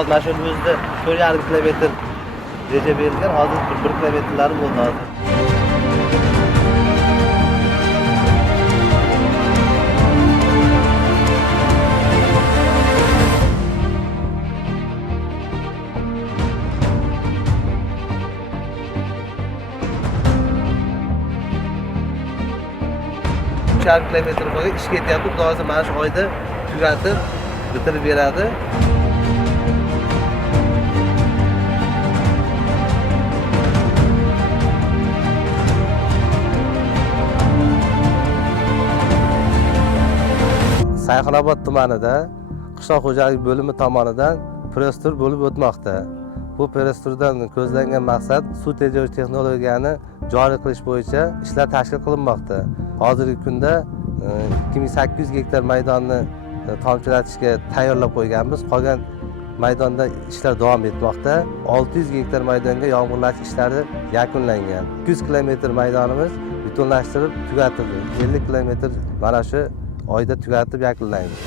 hozir mana shu o'zida 4,5 kilometr reja berilgan, hozir 1 kilometrlari bo'ldi hozir. Yarim kilometr qolgan ish ketyapti. Xudo xohlasa mana shu oyda tugatib, bitirib beradi. Sayxunobod tumanida qishloq xo'jaligi bo'limi tomonidan press-tur bo'lib o'tmoqda. Bu press-turdan ko'zlangan maqsad suv tejovchi texnologiyani joriy qilish bo'yicha ishlar tashkil qilinmoqda. Hozirgi kunda 2800 gektar maydonni tomchilatishga tayyorlab qo'yganmiz. Qolgan maydonda ishlar davom etmoqda. 600 gektar maydonga yomg'irlash ishlari yakunlangan. 200 kilometr maydonimiz betonlashtirib tugatildi. 50 kilometr mana shu oyda tugatib yakunlangan.